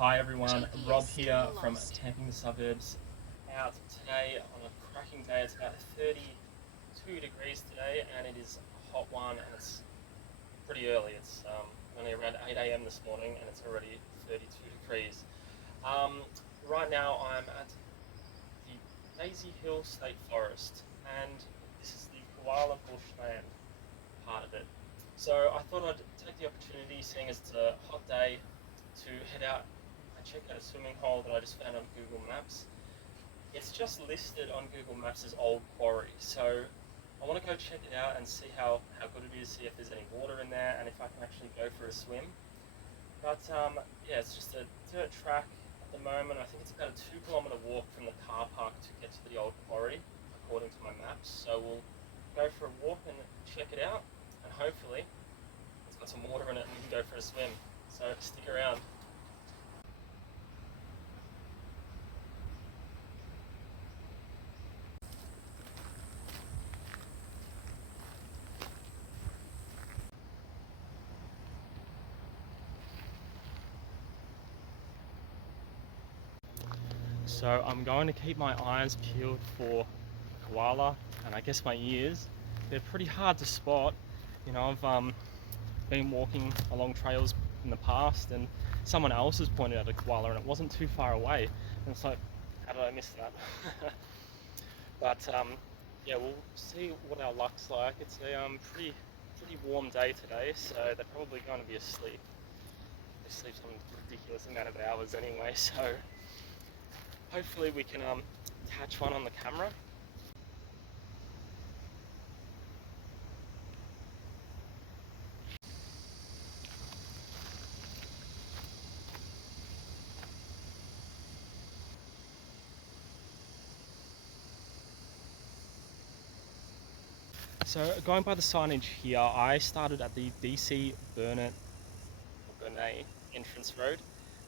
Hi everyone, Rob here from Camping the Suburbs. Out today on a cracking day. It's about 32 degrees today and it is a hot one, and it's pretty early. It's only around 8 a.m. this morning and it's already 32 degrees. Right now I'm at the Daisy Hill State Forest, and this is the koala bushland part of it. So I thought I'd take the opportunity, seeing as it's a hot day, to head out and check out a swimming hole that I just found on Google Maps. It's just listed on Google Maps as Old Quarry, so I want to go check it out and see how good it is, see if there's any water in there and if I can actually go for a swim. But yeah, it's just a dirt track at the moment. I think it's about a 2 kilometre walk from the car park to get to the Old Quarry, according to my maps. So we'll go for a walk and check it out, and hopefully it's got some water in it and we can go for a swim. So stick around. So I'm going to keep my eyes peeled for koala, and I guess my ears. They're pretty hard to spot. You know, I've been walking along trails in the past and someone else has pointed out a koala and it wasn't too far away. And it's like, how did I miss that? But yeah, we'll see what our luck's like. It's a pretty warm day today, so they're probably going to be asleep. They sleep some ridiculous amount of hours anyway, so hopefully we can catch one on the camera. So going by the signage here, I started at the BC Burnett entrance road,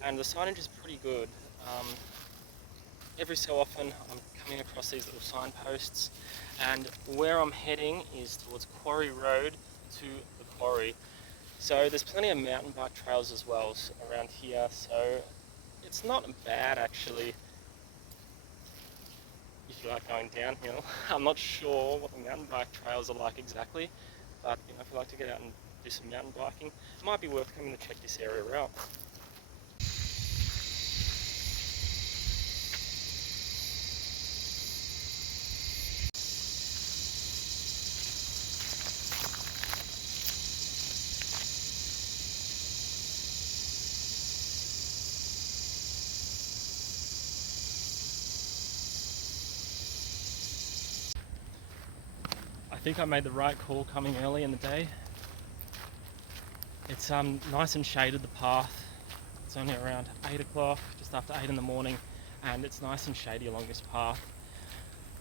and the signage is pretty good. Every so often I'm coming across these little signposts, and where I'm heading is towards Quarry Road to the quarry. So there's plenty of mountain bike trails as well around here, so it's not bad actually if you like going downhill. I'm not sure what the mountain bike trails are like exactly, but you know, if you like to get out and do some mountain biking, it might be worth coming to check this area out. I think I made the right call coming early in the day. It's nice and shaded, the path. It's only around 8 o'clock, just after 8 in the morning, and it's nice and shady along this path.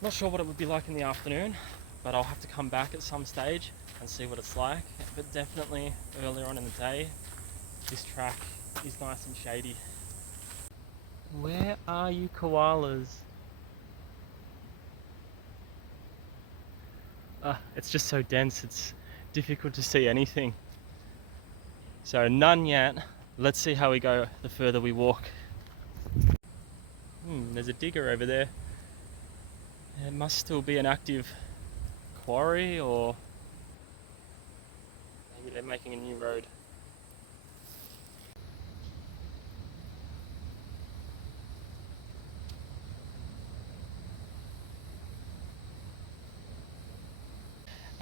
Not sure what it would be like in the afternoon, but I'll have to come back at some stage and see what it's like. But definitely earlier on in the day, this track is nice and shady. Where are you, koalas? It's just so dense, it's difficult to see anything. So none yet. Let's see how we go the further we walk. There's a digger over there. It must still be an active quarry, or maybe they're making a new road.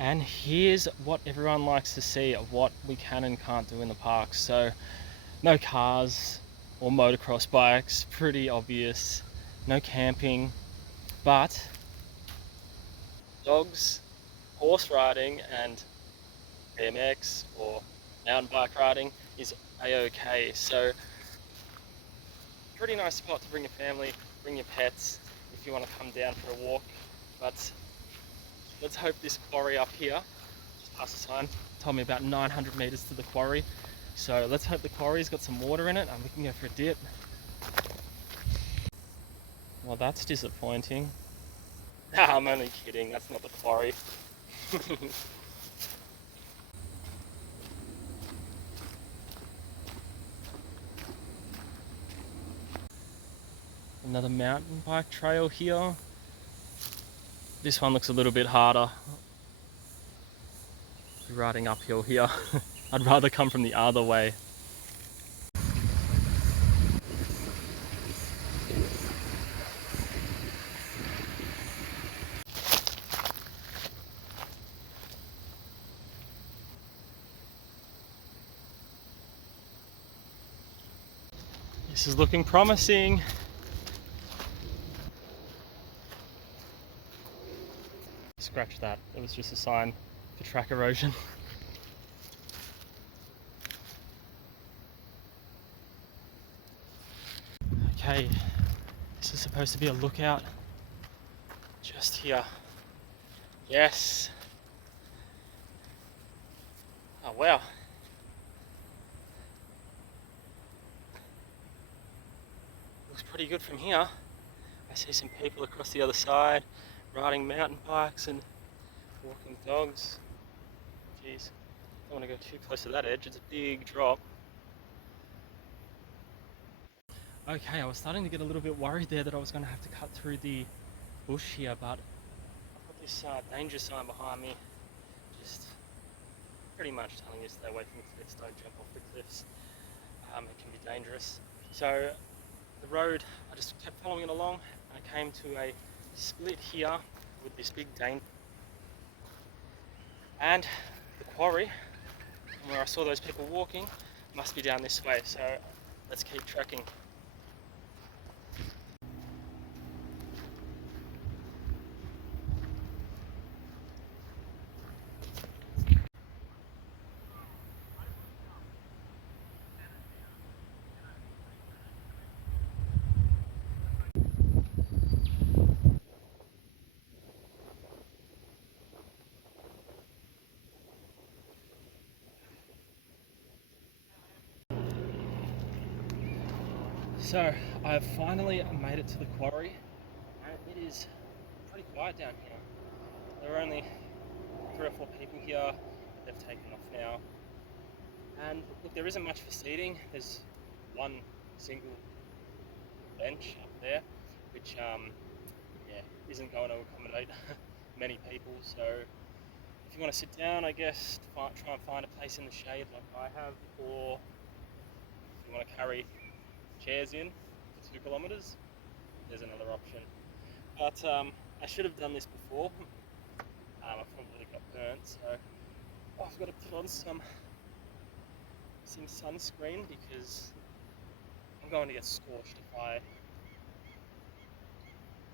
And here's what everyone likes to see of what we can and can't do in the park. So no cars or motocross bikes, pretty obvious. No camping, but dogs, horse riding and BMX or mountain bike riding is a-okay. So pretty nice spot to bring your family, bring your pets if you want to come down for a walk. But let's hope this quarry up here, just past the sign, told me about 900 meters to the quarry. So let's hope the quarry's got some water in it and we can go for a dip. Well, that's disappointing. Nah, I'm only kidding, that's not the quarry. Another mountain bike trail here. This one looks a little bit harder. Riding uphill here. I'd rather come from the other way. This is looking promising. Scratch that. It was just a sign for track erosion. Okay, this is supposed to be a lookout just here. Yes. Oh wow. Looks pretty good from here. I see some people across the other side riding mountain bikes and walking dogs. Jeez, I don't want to go too close to that edge, it's a big drop. Okay, I was starting to get a little bit worried there that I was going to have to cut through the bush here, but I've got this danger sign behind me, just pretty much telling you to stay away from the cliffs, don't jump off the cliffs. It can be dangerous. So the road, I just kept following it along, and I came to a split here with this big danger. And the quarry, where I saw those people walking, must be down this way, so let's keep trekking. So I've finally made it to the quarry, and it is pretty quiet down here. There are only 3 or 4 people here, but they've taken off now. And look, there isn't much for seating. There's one single bench up there, which yeah, isn't going to accommodate many people. So if you want to sit down, I guess try and find a place in the shade like I have, or if you want to carry chairs in for 2 kilometers, there's another option. But I should have done this before. I probably got burnt, so I've got to put on some sunscreen because I'm going to get scorched if I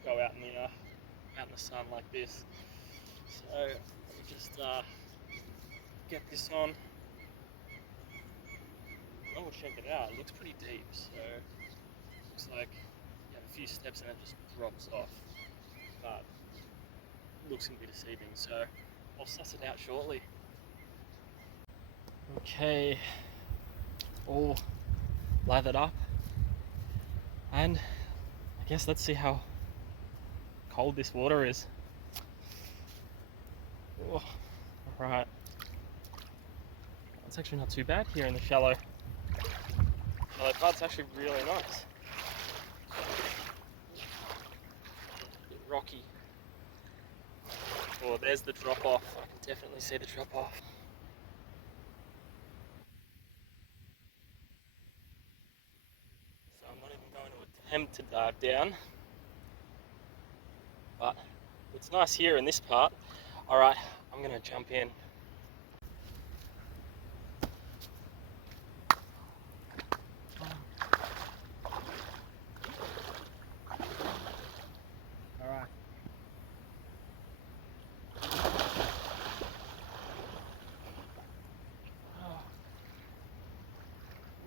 go out in the sun like this. So let me just get this on. Oh, check it out. It looks pretty deep, so looks like you have a few steps and it just drops off. But it looks going to be deceiving, so I'll suss it out shortly. Okay, all lathered up, and I guess let's see how cold this water is. Oh, alright. It's actually not too bad here in the shallow part's actually really nice. A bit rocky. Oh, there's the drop off. I can definitely see the drop off. So I'm not even going to attempt to dive down. But it's nice here in this part. Alright, I'm going to jump in. Alright. Oh.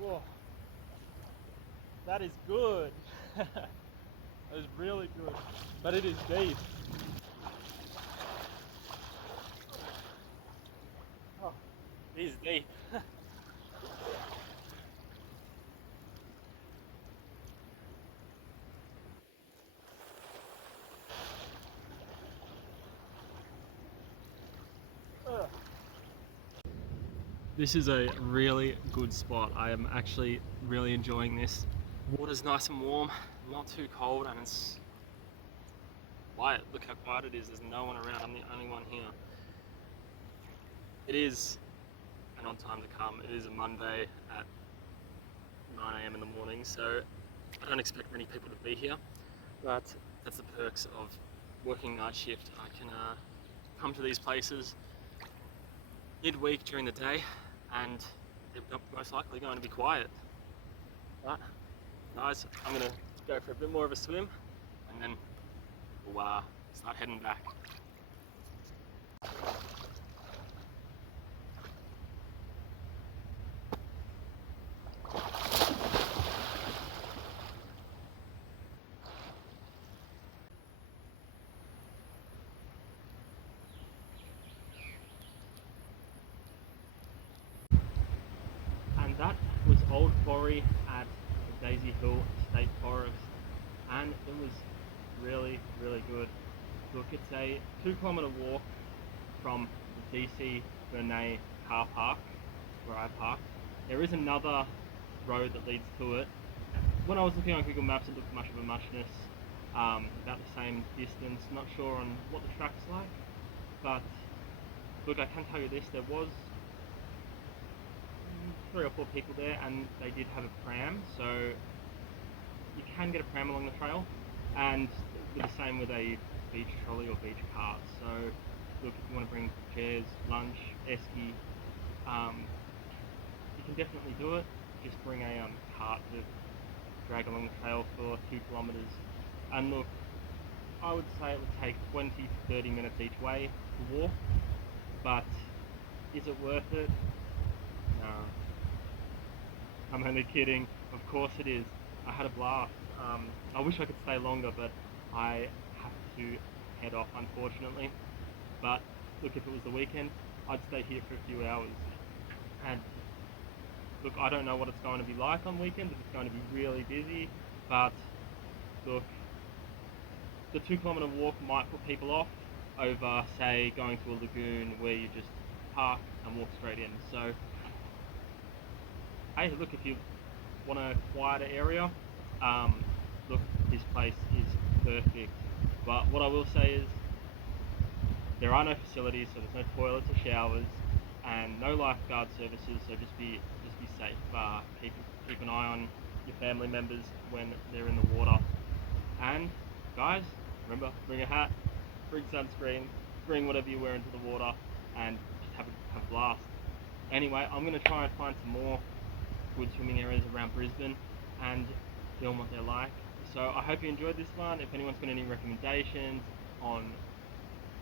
Whoa. That is good. That is really good. But it is deep. Oh, it is deep. This is a really good spot. I am actually really enjoying this. Water's nice and warm, not too cold, and it's quiet. Look how quiet it is. There's no one around. I'm the only one here. It is an odd time to come. It is a Monday at 9 AM in the morning, so I don't expect many people to be here, but that's the perks of working night shift. I can come to these places midweek during the day, and they're most likely going to be quiet. But guys, I'm gonna go for a bit more of a swim, and then we'll start heading back. And that was Old Quarry at Daisy Hill State Forest, and it was really, really good. Look, it's a 2-kilometre walk from the DC Bernay car park, where I parked. There is another road that leads to it. When I was looking on Google Maps, it looked much of a muchness, about the same distance. Not sure on what the track's like, but look, I can tell you this, there was 3 or 4 people there, and they did have a pram, so you can get a pram along the trail, and the same with a beach trolley or beach cart. So look, if you want to bring chairs, lunch, esky, you can definitely do it. Just bring a cart to drag along the trail for 2 kilometres, and look, I would say it would take 20 to 30 minutes each way to walk, but is it worth it? No. I'm only kidding. Of course it is. I had a blast. I wish I could stay longer, but I have to head off, unfortunately. But look, if it was the weekend, I'd stay here for a few hours. And look, I don't know what it's going to be like on weekends, if it's going to be really busy, but look, the 2-kilometre walk might put people off over, say, going to a lagoon where you just park and walk straight in. So hey, look, if you want a quieter area, look, this place is perfect. But what I will say is, there are no facilities, so there's no toilets or showers, and no lifeguard services. So just be safe. Keep an eye on your family members when they're in the water. And guys, remember, bring a hat, bring sunscreen, bring whatever you wear into the water, and just have a blast. Anyway, I'm gonna try and find some more good swimming areas around Brisbane and film what they're like. So I hope you enjoyed this one. If anyone's got any recommendations on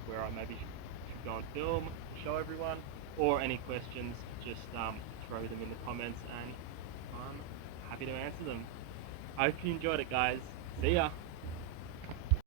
where I maybe should go and film, show everyone, or any questions, just throw them in the comments, and I'm happy to answer them. I hope you enjoyed it, guys. See ya!